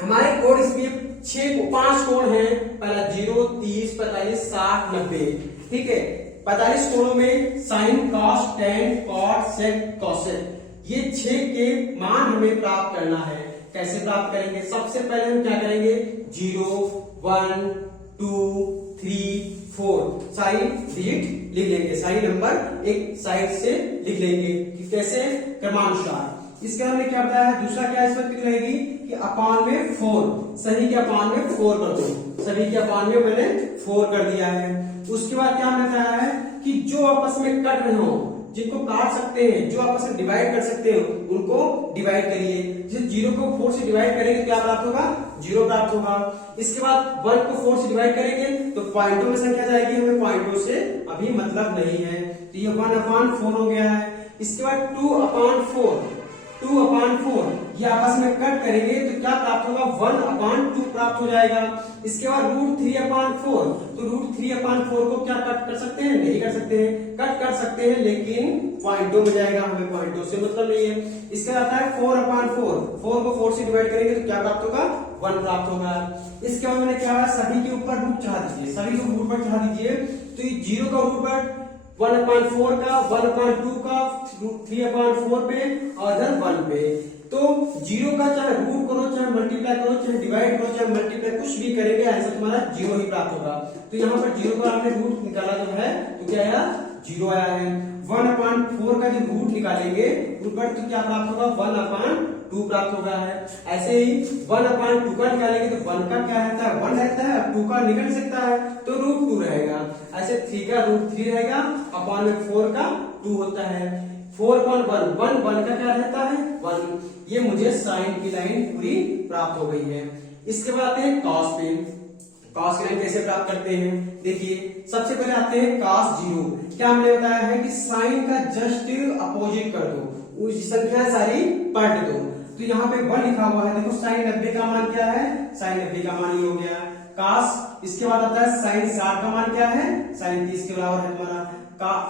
हमारे कोण इसमें 5 कोण हैं। पहला 0, 30, 45, 60, 90। ठीक है, 45 कोणों में साइन, कॉस, टेन, कॉट, सेक, कोसेक, ये 6 के मान हमें प्राप्त करना है। कैसे प्राप्त करेंगे? सबसे पहले हम क्या करेंगे? 0, 1, 2, 3, 4 सारी डिजिट लिख लेंगे, सारी नंबर एक साइड से लिख लेंगे कि कैसे? क्रमानुसार। इसके हमने क्या बताया? दूसरा क्या इसमें लिख रहेगी कि अपॉन में 4, सभी के अपॉन में 4 कर दो। सभी के अपॉन में मैंने 4 कर दिया है। उसके बाद क्या हमने बताया है कि जो आपस में कट रहे हो, जिनको काट सकते हैं, जो आपस में डिवाइड कर सकते हो, उनको डिवाइड करिए। जैसे 0 को 4 से डिवाइड करेंगे क्या प्राप्त होगा? 0 प्राप्त होगा। इसके बाद 1 को 4 से डिवाइड करेंगे तो पॉइंटों में संख्या जाएगी, हमें पॉइंटों से अभी मतलब नहीं है, तो ये 1 अपॉन 4 हो गया है। इसके बाद 2 अपॉन 4, 2 अपॉन 4 ये आपस में कट करेंगे तो क्या प्राप्त होगा? 1 अपॉन 2 प्राप्त हो जाएगा। इसके बाद रूट 3 अपॉन 4, तो रूट 3 अपॉन 4 को क्या कट कर सकते हैं? नहीं कर सकते हैं। कट कर सकते हैं लेकिन पॉइंटों में जाएगा, हमें पॉइंटों से मतलब नहीं है। इसके बाद आता है 4 अपॉन 4, 4 को 4 से डिवाइड करेंगे तो क्या प्राप्त होगा? 1 प्राप्त होगा। इसके बाद मैंने क्या है? सभी के ऊपर रूट चढ़ा दीजिए, सभी को रूट पर चढ़ा दीजिए। तो ये 0 का रूट पर 1 अपॉन 4 का, 1 अपॉन 2 का, 3 अपॉन 4 पे और इधर 1 पे। तो 0 का चाहे रूट करो, चाहे मल्टीप्लाई करो, चाहे डिवाइड करो, चाहे मल्टीप्लाई, कुछ भी करेंगे आंसर तुम्हारा 0 ही प्राप्त होगा। तो यहाँ पर 0 का आपने रूट निकाला जो है तो क्या आया? 0 आया है। 1 अपॉन 4 का जो रूट निकालेंगे रूट पर तो क्या प्राप्त होगा? 1 अपॉन 2 प्राप्त होगा है। ऐसे ही 1 अपॉन 2 का निकालेंगे तो 1 का क्या रहता है? 1 रहता है, 2 का निकल सकता है तो रूट 2 रहेगा। ऐसे 3 का रूट 3 रहेगा, अपॉन में 4 का 2 होता है। 4 अपॉन 1 का क्या रहता है? 1। ये मुझे साइन की लाइन पूरी प्राप्त हो गई है। इसके बाद आते हैं कॉस पे। कॉस की लाइन कैसे प्राप्त करते हैं? देखिए सबसे पहले आते हैं cos 0। क्या हमने बताया है कि साइन का जस्ट अपोजिट कर दो, उस संख्या सारी पलट दो। तो यहाँ पे 1 लिखा हुआ है, देखो साइन 90 का मान क्या है? साइन 90 का मान ये हो गया cos। इसके बाद आता है साइन 60 का मान क्या है? साइन 30 के बराबर है तुम्हारा।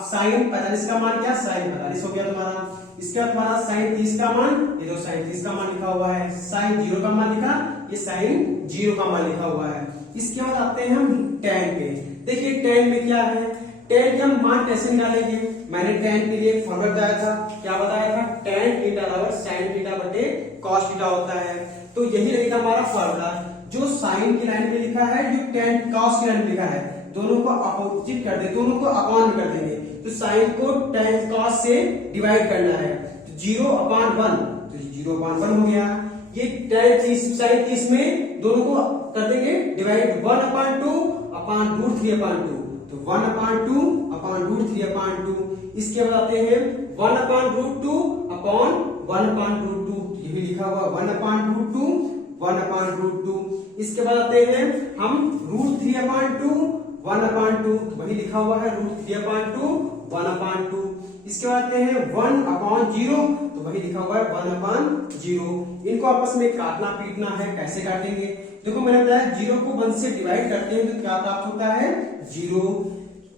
साइन 45 का मान क्या? साइन 45 हो गया तुम्हारा। इसके बाद तुम्हारा साइन 30 का मान, ये दो साइन 30 का मान लिखा हुआ है। साइन 0 का मान लिखा, ये साइन 0 का मान लिखा हुआ है। इसके बाद आते हैं हम tan पे। देखिए tan में क्या है? tan के हम मान कैसे निकालेंगे? मैंने tan के लिए फॉर्मूला बताया था, क्या बताया था? tan थीटा बराबर sin थीटा बटे cos थीटा होता है। तो यही रहेगा हमारा फॉर्मूला, जो साइन की लाइन पे लिखा है, जो tan cos की लाइन पे लिखा है, दोनों को अपोजिट कर दे, दोनों को अपॉन कर देंगे। तो साइन को tan cos से डिवाइड करना है, तो 0 अपॉन 1, तो 0 अपॉन 1 हो गया। ये tan 30 साइन 30 में दोनों को कर देंगे divide, 1 upon 2 upon root 3 upon 2, तो 1 अपॉन 2 अपॉन रूट 3 अपॉन 2। इसके बाद आते हैं 1 upon root 2 upon 1 upon root 2, ये भी लिखा हुआ 1 अपॉन रूट 2 1 अपॉन रूट 2। इसके बाद आते हैं हम रूट 3 अपॉन 2 1 अपॉन 2, वही लिखा हुआ है रूट 3 अपॉन 2 1 अपॉन 2। इसके बाद आते हैं 1/0, तो वही लिखा हुआ है 1/0। इनको आपस में काटना पीटना है, कैसे काटेंगे? देखो मैंने बताया 0 को 1 से डिवाइड करते हैं तो क्या प्राप्त होता है? 0।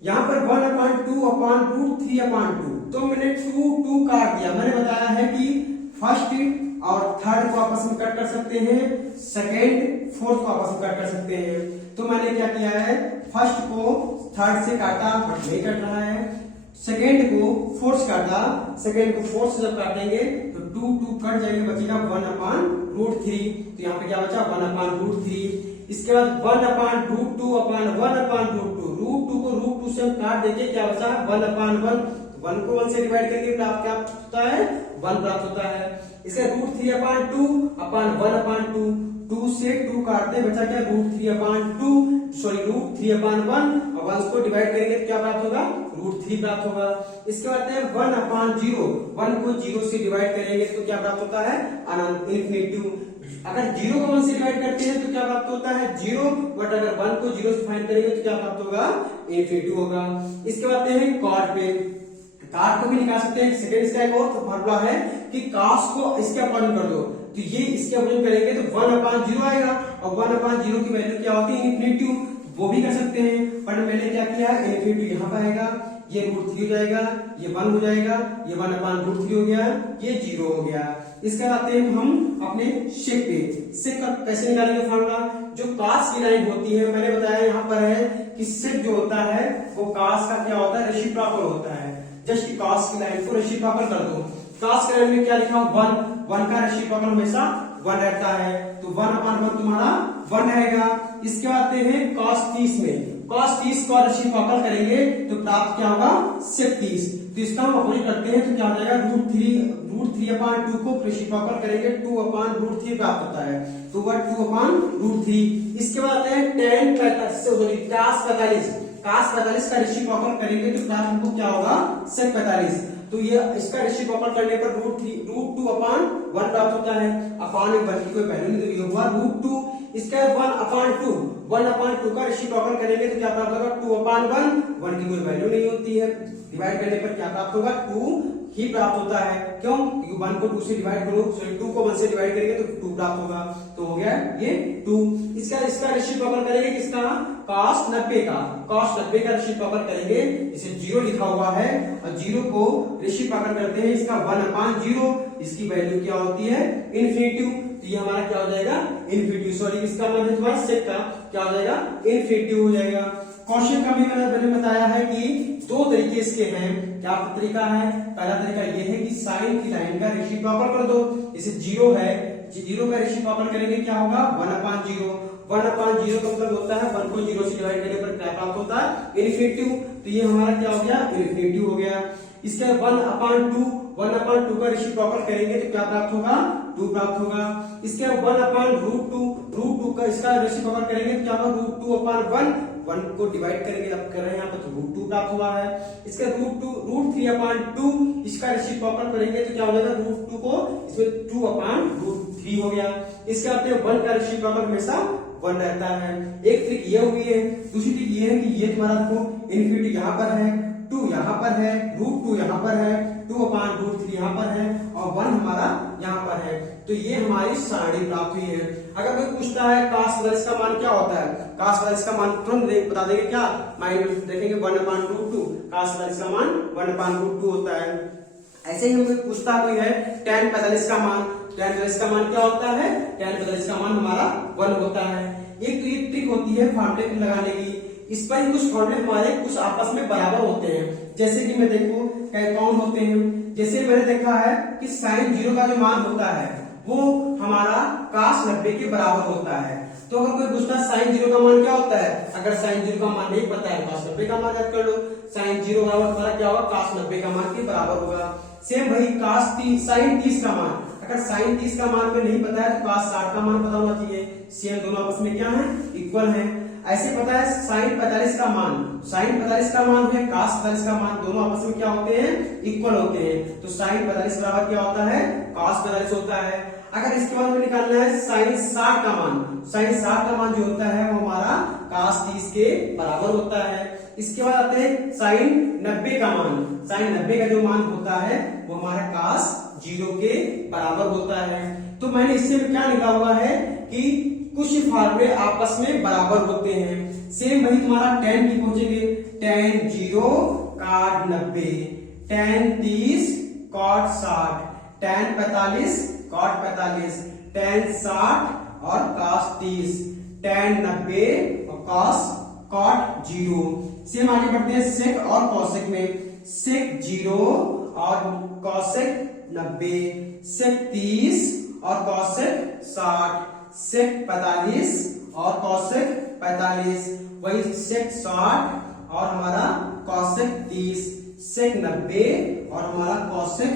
यहाँ पर 1/2/√3/2, तो मैंने 2 काट दिया। मैंने बताया है कि फर्स्ट और थर्ड को आपस में कट कर सकते हैं, सेकेंड फोर्थ को आपस में कट कर सकते हैं। तो मैंने क्या किया है, फर्स्ट को थर्ड से काटा बट नहीं कट रहा है, सेकेंड को फोर्थ से काटा, सेकेंड को फोर्थ से जब काटेंगे तो 2 कट जाएंगे, बचेगा 1/√3। तो यहाँ पे क्या बचा? 1/√3। इसके बाद 1/√2/1/√2, √2 को √2 से हम काट देंगे, क्या बचा? 1/1। 1 को 1 से डिवाइड करके प्राप्त क्या होता है? 1 प्राप्त होता है। इसका √3/2/1/2, 2 से 2 काटते बचा क्या? √3/1 और 1 को डिवाइड करेंगे तो क्या प्राप्त होगा? √3 प्राप्त होगा। इसके बाद 1/0, 1 को 0 से डिवाइड करेंगे तो क्या प्राप्त होता है? इन्फिनिटी। अगर 0 को 1 से डिवाइड करते हैं तो क्या प्राप्त होता है? 0, बट अगर 1 को 0 से फाइंड करेंगे तो क्या प्राप्त होगा? इन्फिनिटी होगा। इसके बाद हैं कॉट पे, काट को भी निकाल सकते हैं। सेकंड इसका एक और फॉर्मूला है कि कास को इसके अकॉर्डिंग कर दो, तो ये इसके अकॉर्डिंग करेंगे तो 1/0 आएगा, और 1/0 की वैल्यू क्या होती है? इन्फिनिटी। वो भी कर सकते हैं, पर मैंने क्या किया है, इन्फिनिटी यहाँ पर आएगा, ये √3 हो जाएगा, ये 1 हो जाएगा, ये 1/√3 हो गया, ये 0 हो गया। इसके बाद आते हैं हम अपने शेप पे। शेप का कैसे निकालेंगे फॉर्मूला? जो कास की लाइन होती है, मैंने बताया यहाँ पर है कि शेप जो होता है वो कास का क्या होता है? रेसिप्रोकल होता है। जस्ट कास की लाइन को रेसिप्रोकल कर दो। कास की लाइन में क्या लिखा हो? 1 का रेसिप्रोकल हमेशा 1 रहता है, तो 1/1 तुम्हारा 1 रहेगा। इसके बाद आते हैं cos 30 में, cos 30 को रेसिप्रोकल करेंगे तो प्राप्त क्या होगा? sec 30। तो इसका हम अपोजिट करते हैं तो क्या हो जाएगा? √3/2 को रेसिप्रोकल करेंगे 2/√3 प्राप्त होता है, तो वह 2/√3। इसके बाद आते हैं tan 45, cos 45 का रेसिप्रोकल करेंगे तो प्राप्त हमको क्या होगा? sec 45। तो ये इसका रेसिप्रोकल करने पर √2/1 प्राप्त होता है। अपान एक की कोई वैल्यू नहीं, तो ये हुआ √2। इसका 1/2 का रेसिप्रोकल करेंगे तो क्या प्राप्त होगा? 2/1। 1 की कोई वैल्यू नहीं होती है, डिवाइड करने पर क्या प्राप्त होगा? 2 ही प्राप्त होता है। क्यों? क्योंकि 1 को 2 से डिवाइड करो, सॉरी 2 को 1 से डिवाइड करेंगे तो 2 प्राप्त होगा, तो हो गया ये 2। इसका रेसिप्रोकल करेंगे किसका? cos 90 का, cos 90 का रेसिप्रोकल करेंगे, इसे 0 लिखा हुआ है, और 0 को रेसिप्रोकल करते हैं इसका 1/0, इसकी वैल्यू क्या होती है? इन्फिनिटी। तो ये हमारा क्या हो जाएगा? इन्फिनिटी। सॉरी इसका मतलब है तुम्हारा सेक का क्या हो जाएगा? इन्फिनिटी हो जाएगा। क्वेश्चन का भी मैंने बताया है कि 2 तरीके इसके हैं। क्या तरीका है? पहला तरीका ये है कि साइन की लाइन का रेसिप्रोकल कर दो, जैसे 0 है, 0 का रेसिप्रोकल करेंगे क्या होगा? 1/0। 1/0 का मतलब होता है 1 को 0 से डिवाइड करने पर क्या प्राप्त होता है? इन्फिनिटी। तो ये हमारा क्या हो गया? इन्फिनिटी हो गया। इसके 1/2 का रेसिप्रोकल करेंगे तो क्या प्राप्त होगा? 2 प्राप्त होगा। इसके 1/√2 का इसका रेसिप्रोकल करेंगे तो क्या होगा? √2/1, 1 को डिवाइड करेंगे, अब कर रहे हैं यहाँ पर, तो √2 प्राप्त हुआ है। इसका √3/2 इसका रेसिप्रोकल करेंगे तो क्या हो जाएगा? √2 को इसमें 2/√3 हो गया। इसके बाद 1 का रेसिप्रोकल हमेशा 1 रहता है। एक ट्रिक ये हुई है। दूसरी ट्रिक ये है कि ये तुम्हारा देखो इन्फिनिटी यहाँ पर है, 2 यहाँ पर है, √2 यहाँ पर है, 2/√3 यहाँ पर है, और 1 हमारा यहाँ पर है। तो ये हमारी सारणी प्राप्त हुई है। अगर कोई पूछता है cos 45 का मान क्या होता है, cos 45 का मान तुरंत बता देंगे क्या? माइंड में देखेंगे 1/√2, cos 45 का मान 1/√2 होता है। ऐसे ही हमें पूछता कोई है tan 45 का मान, tan 45 का मान क्या होता है? tan 45 का मान हमारा 1 होता है। एक तो ये ट्रिक होती है फॉर्मूले लगाने की। इस पर ही कुछ फॉर्मूले हमारे कुछ आपस में बराबर होते हैं। जैसे कि मैं देखो कौन होते हैं, जैसे मैंने देखा है कि sin 0 का जो मान होता है वो हमारा cos 90 के बराबर होता है। तो अगर कोई पूछता है sin 0 का मान क्या होता है, अगर sin 0 का मान नहीं पता है cos 90 का मान याद कर लो। sin 0 बराबर तुम्हारा क्या होगा? cos 90 का मान के बराबर होगा। सेम वही sin 30 का मान, अगर sin 30 का मान में नहीं पता है तो cos 60 का मान पता होना चाहिए। सेम दोनों आपस में क्या है? इक्वल है। ऐसे पता है sin 45 का मान, sin 45 का मान है, cos 45 का मान, दोनों आपस में क्या होते हैं? इक्वल होते हैं। तो sin 45 बराबर क्या होता है? cos 45 होता है। अगर इसके बाद में निकालना है sin 60 का मान, sin 60 का मान जो होता है वो हमारा cos 30 के बराबर होता है। इसके बाद आते हैं साइन 90 का मान। साइन 90 का जो मान होता है वो हमारा cos 0 के बराबर होता है। तो मैंने इससे क्या लिखा हुआ है कि कुछ फार्मूले आपस में बराबर होते हैं। सेम वही तुम्हारा tan की पहुंचेंगे, tan 0 cot 90, tan 30 cot 60, tan 45 cot 45, tan 60 और cos 30, tan 90 और cot 0। सेम आगे बढ़ते हैं sec और cosec में। sec 0 और cosec 90, sec 30 और cosec 60, sec 45 और cosec 45, वही sec 60 और हमारा cosec 30, sec 90 और हमारा cosec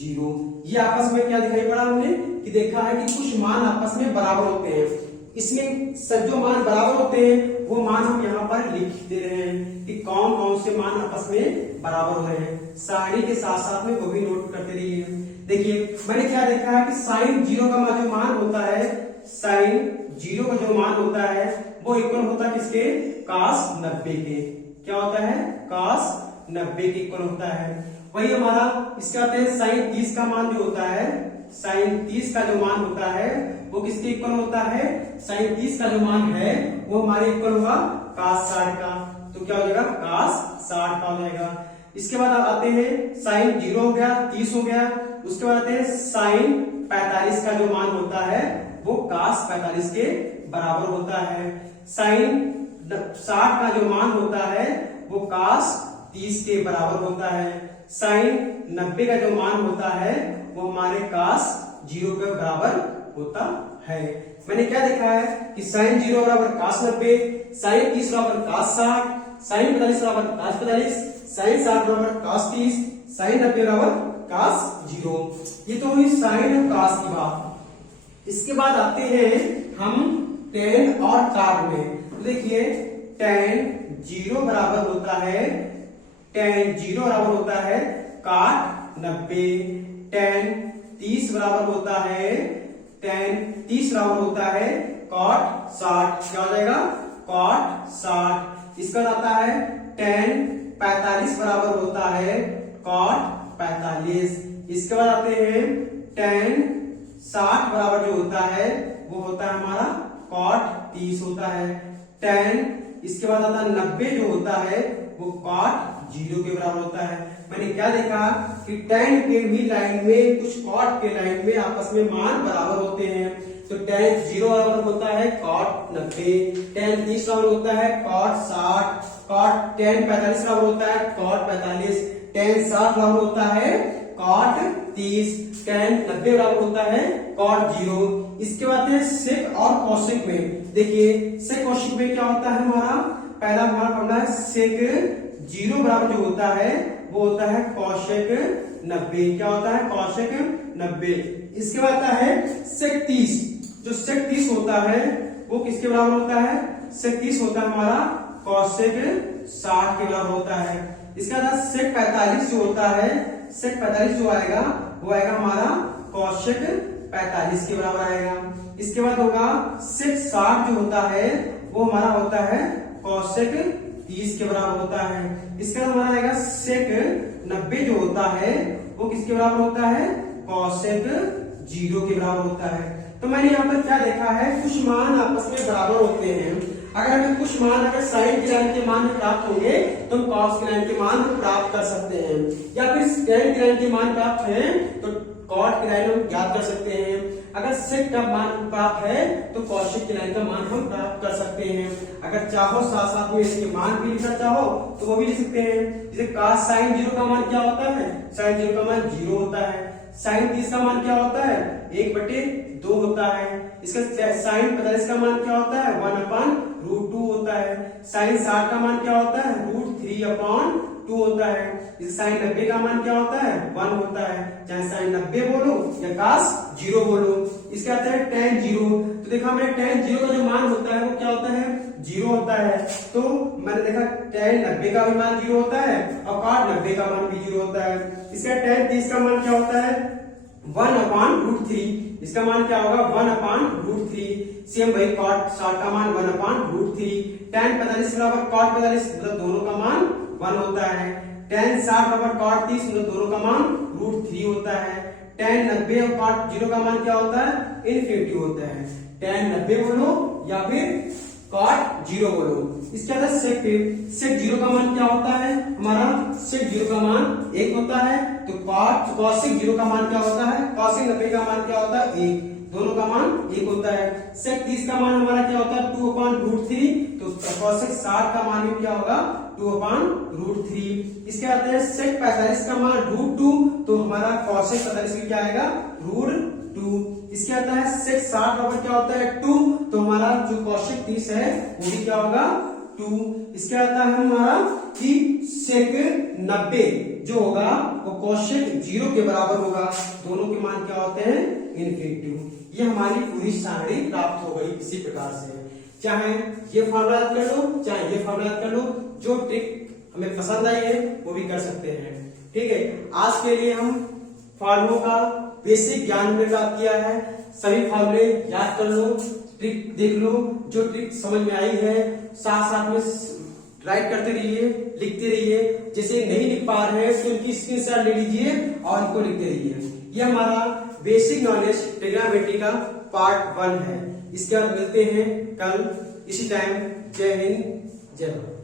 0। ये आपस में क्या दिखाई पड़ा हमने कि देखा है कि कुछ मान आपस में बराबर होते हैं। इसमें सब जो मान बराबर होते हैं वो मान हम यहाँ पर लिख दे रहे हैं कि कौन कौन से मान आपस में बराबर हो रहे हैं। सारणी के साथ साथ में वो भी नोट करते रहिए। देखिए मैंने क्या देखा है कि साइन 0 का जो मान होता है, साइन 0 का जो मान होता है वो इक्वल होता है किसके, cos 90 के। क्या होता है, cos 90 के इक्वल होता है। वही हमारा इसके आते हैं साइन 30 का मान जो होता है, साइन 30 का जो मान होता है वो किसके इक्वल होता है, साइन 30 का जो मान है वो हमारे इक्वल होगा cos 60 का। तो क्या हो जाएगा, cos 60 का हो जाएगा। इसके बाद आते हैं साइन 0 हो गया, 30 हो गया। उसके बाद आते हैं साइन 45 का जो मान होता है वो cos 45 के बराबर होता है। साइन 60 का जो मान होता है वो cos 30 के बराबर होता है। साइन 90 का जो मान होता है वो हमारे cos 0 के बराबर होता है। मैंने क्या देखा है कि साइन 0 बराबर cos 90, साइन 30 बराबर cos 60, साइन 45 बराबर cos 45, साइन 60 बराबर cos 30, साइन 90 बराबर cos 0। ये तो हुई साइन और cos की बात। इसके बाद आते हैं हम tan और cot में। तो देखिए tan 0 बराबर होता है, tan 0 बराबर होता है cot 90, tan 30 बराबर होता है, tan 30 बराबर होता है cot 60। क्या हो जाएगा, cot 60। इसका आता है tan 45 बराबर होता है cot 45। इसके बाद आते हैं tan 60 बराबर जो होता है वो होता है हमारा cot 30 होता है। tan इसके बाद आता है 90 जो होता है वो cot 0 के बराबर होता है। मैंने क्या देखा कि tan के भी लाइन में कुछ cot के लाइन में आपस में मान बराबर होते हैं। तो tan 0 बराबर होता है cot 90, tan 30 बराबर होता है cot 60, tan 45 बराबर होता है cot 45, tan 60 बराबर होता है cot 30, tan 90 बराबर होता है cot 0। इसके बाद है sec और cosec में। देखिए sec cosec में क्या होता है, हमारा पहला हमारा पढ़ना है sec 0 बराबर जो होता है वो होता है cosec 90। क्या होता है, cosec 90। इसके बाद आता है sec 30। जो sec 30 होता है वो किसके बराबर होता है, sec 30 होता है हमारा cosec 60 के बराबर होता है। इसके बाद sec 45 जो होता है, sec 45 जो आएगा वो आएगा हमारा cosec 45 के बराबर आएगा। इसके बाद होगा sec 60 जो होता है वो हमारा होता है cosec 30 के बराबर होता है। इसके बाद हमारा आएगा sec 90 जो होता है वो किसके बराबर होता है, cosec 0 के बराबर होता है। तो मैंने यहाँ पर क्या देखा है, कुछ मान आपस में बराबर होते हैं। अगर हमें कुछ मान अगर साइन की लाइन के मान प्राप्त होंगे तो हम cos की लाइन के मान प्राप्त कर सकते हैं, या फिर tan की लाइन के मान प्राप्त है तो cot की लाइन हम ज्ञात कर सकते हैं। अगर sec का मान प्राप्त है तो cosec की लाइन का मान हम प्राप्त कर सकते हैं। अगर चाहो साथ साथ में इसके मान भी लिखना चाहो तो वो भी लिख सकते हैं। जैसे cos sin 0 का मान क्या होता है, sin 0 का मान 0 होता है। sin 30 का मान क्या होता है, 1/2 होता है। इसका sin 45 का मान क्या होता है, 1/√2 होता है। sin 60 का मान क्या होता है, √3/2 होता है। इस sin 90 का मान क्या होता है, 1 होता है। चाहे sin 90 बोलो या cos 0 बोलो। इसके आता है tan 0। तो देखा हमने tan 0 का जो मान होता है वो क्या होता है, 0 होता है। तो मैंने देखा tan 90 का भी मान 0 होता है और cot 90 का मान भी 0 होता है। इसका tan 30 का मान क्या होता है, 1/√3। इसका मान क्या होगा 1/√3। सेम वही cot 60 का मान 1/√3। tan 45 बराबर cot 45 मतलब दोनों का मान 1 होता है। tan 60 बराबर cot 30 मतलब दोनों का मान √3 होता है। tan 90 और cot 0 का मान क्या होता है इनफिनिटी होता है। tan 90 बोलो या फिर cot 0 बोलो। इसके बाद sec 0 का मान क्या होता है हमारा sec 0 का मान 1 होता है। तो cosec 0 का मान क्या होता है cosec 90 का मान क्या होता है 1। दोनों का मान 1 होता है। sec 30 का मान हमारा क्या होता है 2/√3। तो cosec 60 का मान भी क्या होगा 2/√3। इसके बाद है sec 45 का मान √2। तो हमारा cosec 45 भी क्या आएगा √2। इसके आता है sec 60 बराबर क्या होता है 2। तो हमारा जो cosec 30 है वो भी क्या होगा 2। इसके आता है हमारा कि sec 90 जो होगा वो cosec 0 के बराबर होगा। दोनों के मान क्या होते हैं इनफिनिटी। ये हमारी पूरी सारणी प्राप्त हो गई इसी प्रकार से। चाहे ये फॉर्मूला याद कर लो चाहे ये फॉर्मूला याद कर लो, जो ट्रिक हमें पसंद आई है वो भी कर सकते हैं। ठीक है, आज के लिए हम फॉर्मूलों का बेसिक ज्ञान में प्राप्त किया है। सभी फॉर्मूले याद कर लो, ट्रिक देख लो, जो ट्रिक समझ में आई है साथ साथ में राइट करते रहिए, लिखते रहिए। जैसे नहीं लिख पा रहे हैं तो उनकी स्क्रीनशॉट ले लीजिए और उनको लिखते रहिए। ये हमारा बेसिक नॉलेज ट्रिग्नोमेट्री का पार्ट 1 है। इसके बाद मिलते हैं कल इसी टाइम। जय हिंद, जय भारत।